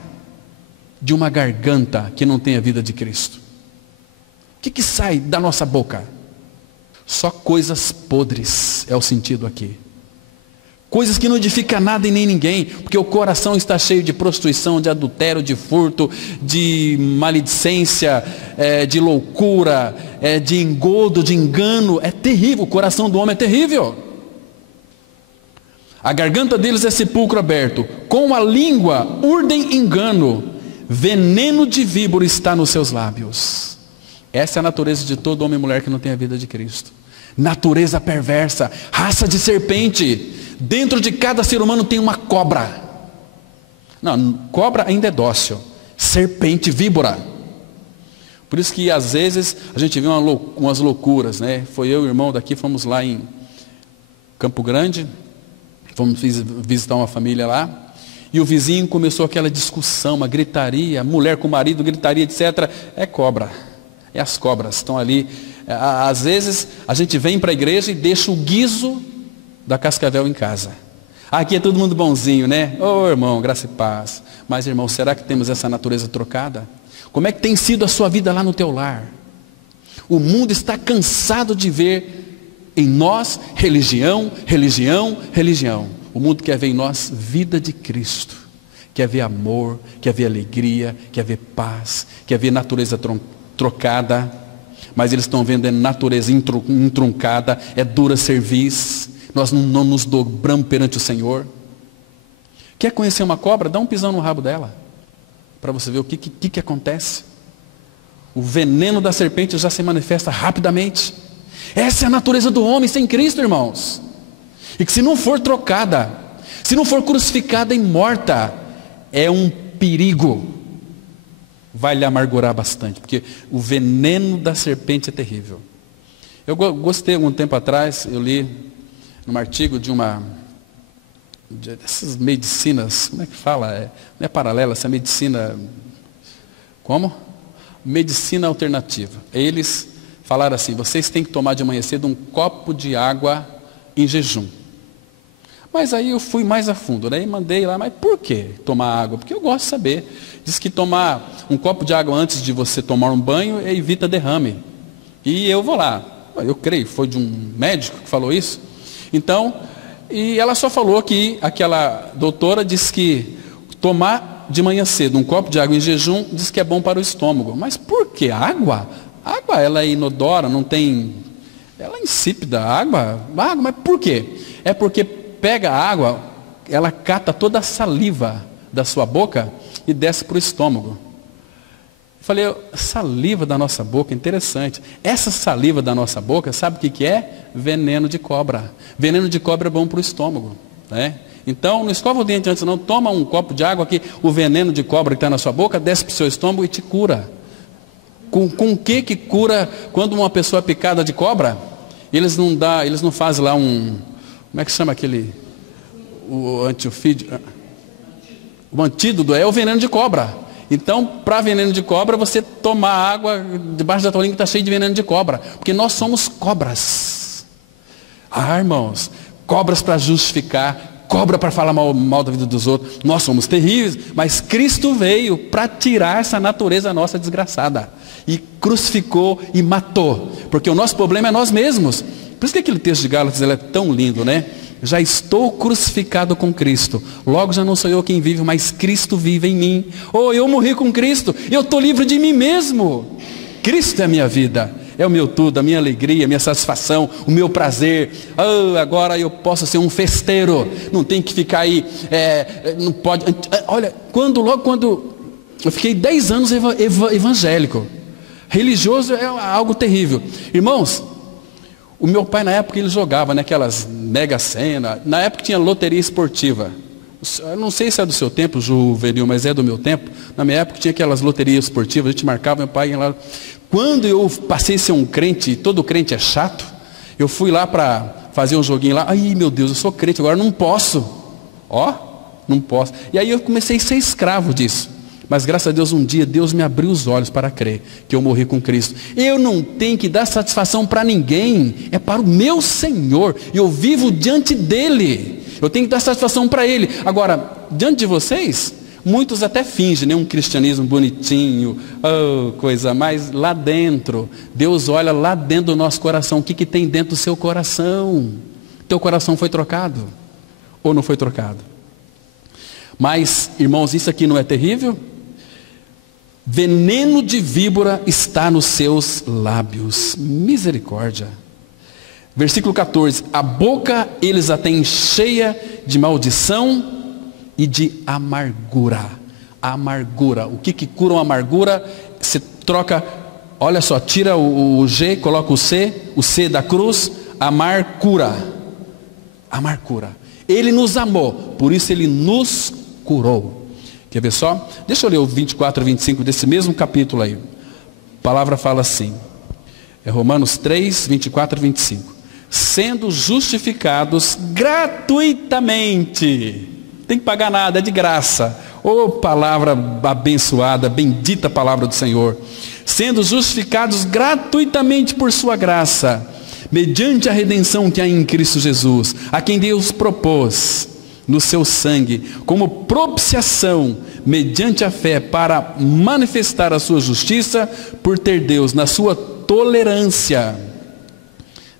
de uma garganta que não tem a vida de Cristo? O que sai da nossa boca? Só coisas podres é o sentido aqui. Coisas que não edificam nada e nem ninguém, porque o coração está cheio de prostituição, de adultério, de furto, de maledicência, de loucura, de engodo, de engano. É terrível, o coração do homem é terrível. A garganta deles é sepulcro aberto, com a língua urdem engano, veneno de víbora está nos seus lábios. Essa é a natureza de todo homem e mulher que não tem a vida de Cristo. natureza perversa, raça de serpente. Dentro de cada ser humano tem uma cobra. Não, cobra ainda é dócil. Serpente, víbora. Por isso que às vezes a gente vê umas loucuras, né? Foi eu e o irmão daqui, fomos lá em Campo Grande, fomos visitar uma família lá, e o vizinho começou aquela discussão, uma gritaria, mulher com marido, gritaria, etc. É cobra, é as cobras, estão ali. Às vezes a gente vem para a igreja e deixa o guiso da Cascavel em casa. Aqui é todo mundo bonzinho, né? Ô irmão, graça e paz. Mas irmão, será que temos essa natureza trocada? Como é que tem sido a sua vida lá no teu lar? O mundo está cansado de ver em nós religião, religião, religião. O mundo quer ver em nós vida de Cristo. Quer ver amor, quer ver alegria, quer ver paz, quer ver natureza trocada. Mas eles estão vendo natureza entroncada, é dura serviço. Nós não nos dobramos perante o Senhor. Quer conhecer uma cobra? Dá um pisão no rabo dela, para você ver o que acontece. O veneno da serpente já se manifesta rapidamente. Essa é a natureza do homem sem Cristo, irmãos. E que se não for trocada, se não for crucificada e morta, é um perigo. Vai lhe amargurar bastante, porque o veneno da serpente é terrível. Eu gostei, algum tempo atrás, eu li num artigo dessas medicinas, como é que fala? Não é paralela, essa medicina, como? Medicina alternativa. Eles falaram assim, vocês têm que tomar de manhã cedo um copo de água em jejum. Mas aí eu fui mais a fundo, né? E mandei lá, mas por que tomar água? Porque eu gosto de saber. Diz que tomar um copo de água antes de você tomar um banho evita derrame. E eu vou lá, eu creio, foi de um médico que falou isso. Então, e ela só falou que aquela doutora disse que tomar de manhã cedo um copo de água em jejum, diz que é bom para o estômago. Mas por que? Água? A água, ela é inodora, não tem... Ela é insípida, água, mas por quê? É porque pega a água, ela cata toda a saliva da sua boca e desce para o estômago. Falei, saliva da nossa boca, interessante. Essa saliva da nossa boca, sabe o que é? Veneno de cobra. Veneno de cobra é bom para o estômago, né? Então, não escova o dente antes não, toma um copo de água que o veneno de cobra que está na sua boca desce para o seu estômago e te cura. Com o que cura quando uma pessoa é picada de cobra? Eles não fazem lá um... Como é que chama aquele... O antídoto é o veneno de cobra. Então, para veneno de cobra, você tomar água debaixo da tua língua que está cheia de veneno de cobra. Porque nós somos cobras. Ah, irmãos, cobras para justificar, cobra para falar mal da vida dos outros. Nós somos terríveis, mas Cristo veio para tirar essa natureza nossa desgraçada. E crucificou e matou. Porque o nosso problema é nós mesmos. Por isso que aquele texto de Gálatas ele é tão lindo, né? Já estou crucificado com Cristo. Logo já não sou eu quem vive, mas Cristo vive em mim. Oh, eu morri com Cristo. Eu estou livre de mim mesmo. Cristo é a minha vida. É o meu tudo, a minha alegria, a minha satisfação, o meu prazer. Oh, agora eu posso ser um festeiro. Não tem que ficar aí. Não pode. Olha, logo quando eu fiquei 10 anos evangélico. Religioso é algo terrível. Irmãos, o meu pai na época ele jogava naquelas Mega Sena. Na época tinha loteria esportiva. Eu não sei se é do seu tempo, juvenil, mas é do meu tempo. Na minha época tinha aquelas loterias esportivas, a gente marcava, meu pai ia lá. Quando eu passei a ser um crente, e todo crente é chato, eu fui lá para fazer um joguinho lá. Ai meu Deus, eu sou crente, agora não posso. Não posso. E aí eu comecei a ser escravo disso. Mas graças a Deus um dia Deus me abriu os olhos para crer que eu morri com Cristo. Eu não tenho que dar satisfação para ninguém, é para o meu Senhor. Eu vivo diante dEle. Eu tenho que dar satisfação para Ele. Agora, diante de vocês, muitos até fingem, né, um cristianismo bonitinho, coisa, mas lá dentro, Deus olha lá dentro do nosso coração. O que tem dentro do seu coração? Teu coração foi trocado? Ou não foi trocado? Mas, irmãos, isso aqui não é terrível? Veneno de víbora está nos seus lábios. Misericórdia. Versículo 14. A boca eles a têm cheia de maldição e de amargura. Amargura. O que cura uma amargura? Você troca, olha só, tira o G, coloca o C da cruz. amar cura. Amar cura. Ele nos amou, por isso ele nos curou. Quer ver só? Deixa eu ler o 24 e 25 desse mesmo capítulo aí. A palavra fala assim. É Romanos 3, 24 e 25. Sendo justificados gratuitamente. Tem que pagar nada, é de graça. Ô palavra abençoada, bendita palavra do Senhor. Sendo justificados gratuitamente por sua graça, mediante a redenção que há em Cristo Jesus, a quem Deus propôs no seu sangue, como propiciação, mediante a fé, para manifestar a sua justiça, por ter Deus, na sua tolerância,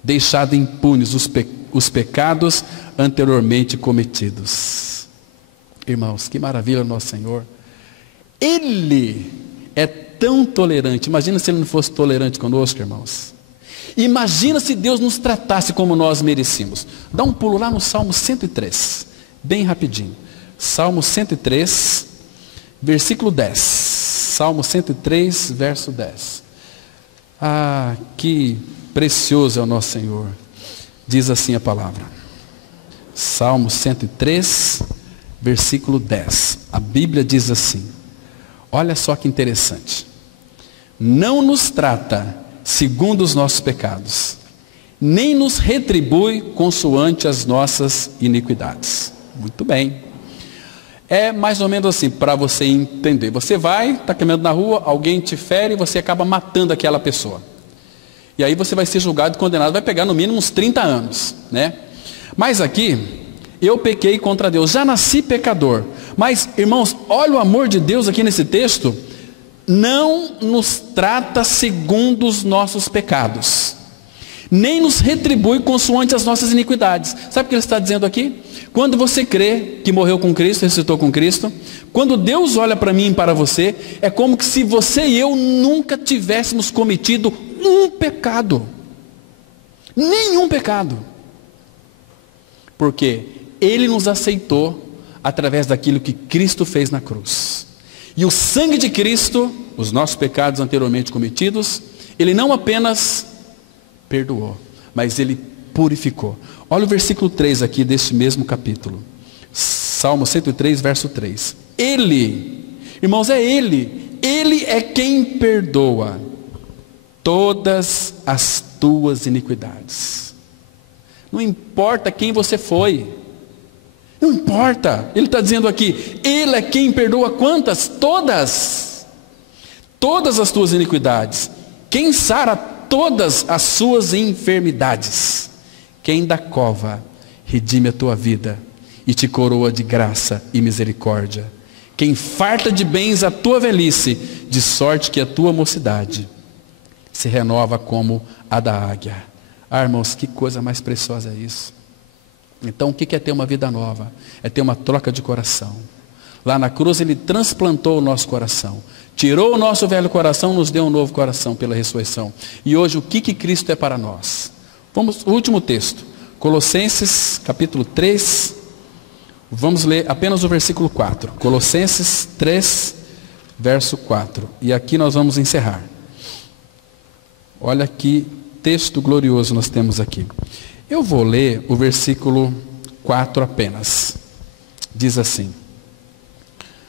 deixado impunes os pecados anteriormente cometidos. Irmãos, que maravilha o nosso Senhor. Ele é tão tolerante. Imagina se Ele não fosse tolerante conosco, irmãos. Imagina se Deus nos tratasse como nós merecíamos. Dá um pulo lá no Salmo 103, bem rapidinho. Salmo 103, versículo 10. Salmo 103, verso 10. Ah, que precioso é o nosso Senhor. Diz assim a palavra. Salmo 103, versículo 10. A Bíblia diz assim. Olha só que interessante. Não nos trata segundo os nossos pecados, nem nos retribui consoante as nossas iniquidades. Muito bem. É mais ou menos assim, para você entender. Você vai, está caminhando na rua, alguém te fere e você acaba matando aquela pessoa. E aí você vai ser julgado e condenado, vai pegar no mínimo uns 30 anos, né? Mas aqui, eu pequei contra Deus, já nasci pecador. Mas, irmãos, olha o amor de Deus aqui nesse texto. Não nos trata segundo os nossos pecados, nem nos retribui consoante as nossas iniquidades. Sabe o que ele está dizendo aqui? Quando você crê que morreu com Cristo, ressuscitou com Cristo, quando Deus olha para mim e para você, é como se você e eu nunca tivéssemos cometido um pecado. Nenhum pecado. Porque Ele nos aceitou através daquilo que Cristo fez na cruz. E o sangue de Cristo, os nossos pecados anteriormente cometidos, Ele não apenas perdoou, mas Ele purificou. Olha o versículo 3 aqui deste mesmo capítulo. Salmo 103, verso 3. Ele, irmãos, é Ele. Ele é quem perdoa todas as tuas iniquidades. Não importa quem você foi. Não importa. Ele está dizendo aqui, Ele é quem perdoa quantas? Todas. Todas as tuas iniquidades. Quem sara todas as suas enfermidades. Quem da cova redime a tua vida e te coroa de graça e misericórdia. Quem farta de bens a tua velhice, de sorte que a tua mocidade se renova como a da águia. Ah, irmãos, que coisa mais preciosa é isso. Então, o que é ter uma vida nova? É ter uma troca de coração. Lá na cruz Ele transplantou o nosso coração. Tirou o nosso velho coração, nos deu um novo coração pela ressurreição. E hoje, o que Cristo é para nós? Vamos, o último texto. Colossenses, capítulo 3. Vamos ler apenas o versículo 4. Colossenses 3, verso 4. E aqui nós vamos encerrar. Olha que texto glorioso nós temos aqui. Eu vou ler o versículo 4 apenas. Diz assim.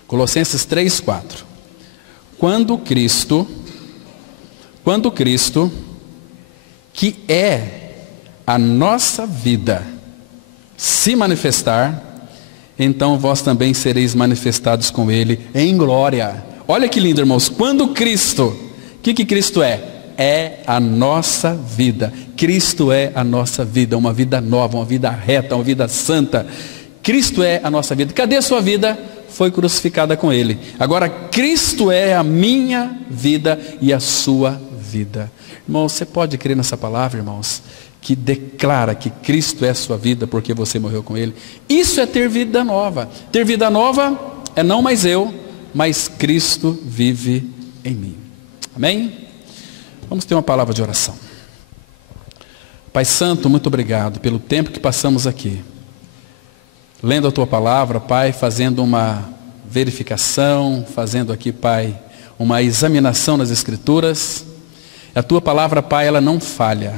Colossenses 3, 4. Quando Cristo, que é a nossa vida, se manifestar, então vós também sereis manifestados com Ele em glória. Olha que lindo, irmãos. Quando Cristo, o que Cristo é? É a nossa vida. Cristo é a nossa vida, uma vida nova, uma vida reta, uma vida santa. Cristo é a nossa vida. Cadê a sua vida? Foi crucificada com Ele. Agora Cristo é a minha vida e a sua vida. Irmãos, você pode crer nessa palavra, irmãos, que declara que Cristo é a sua vida porque você morreu com Ele? Isso é ter vida nova. Ter vida nova é não mais eu, mas Cristo vive em mim. Amém? Vamos ter uma palavra de oração. Pai Santo, muito obrigado pelo tempo que passamos aqui. Lendo a Tua palavra, Pai, fazendo uma verificação, fazendo aqui, Pai, uma examinação nas Escrituras. A Tua palavra, Pai, ela não falha,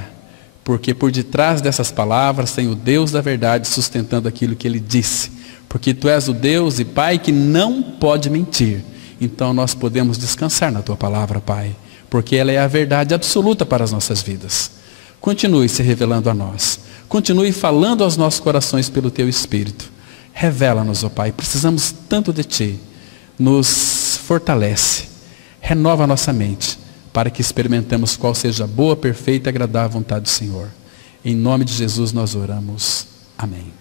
porque por detrás dessas palavras tem o Deus da verdade sustentando aquilo que Ele disse. Porque Tu és o Deus e Pai que não pode mentir. Então nós podemos descansar na Tua palavra, Pai, porque ela é a verdade absoluta para as nossas vidas. Continue se revelando a nós. Continue falando aos nossos corações pelo Teu Espírito. Revela-nos, ó Pai, precisamos tanto de Ti. Nos fortalece, renova a nossa mente, para que experimentemos qual seja a boa, perfeita e agradável vontade do Senhor. Em nome de Jesus nós oramos. Amém.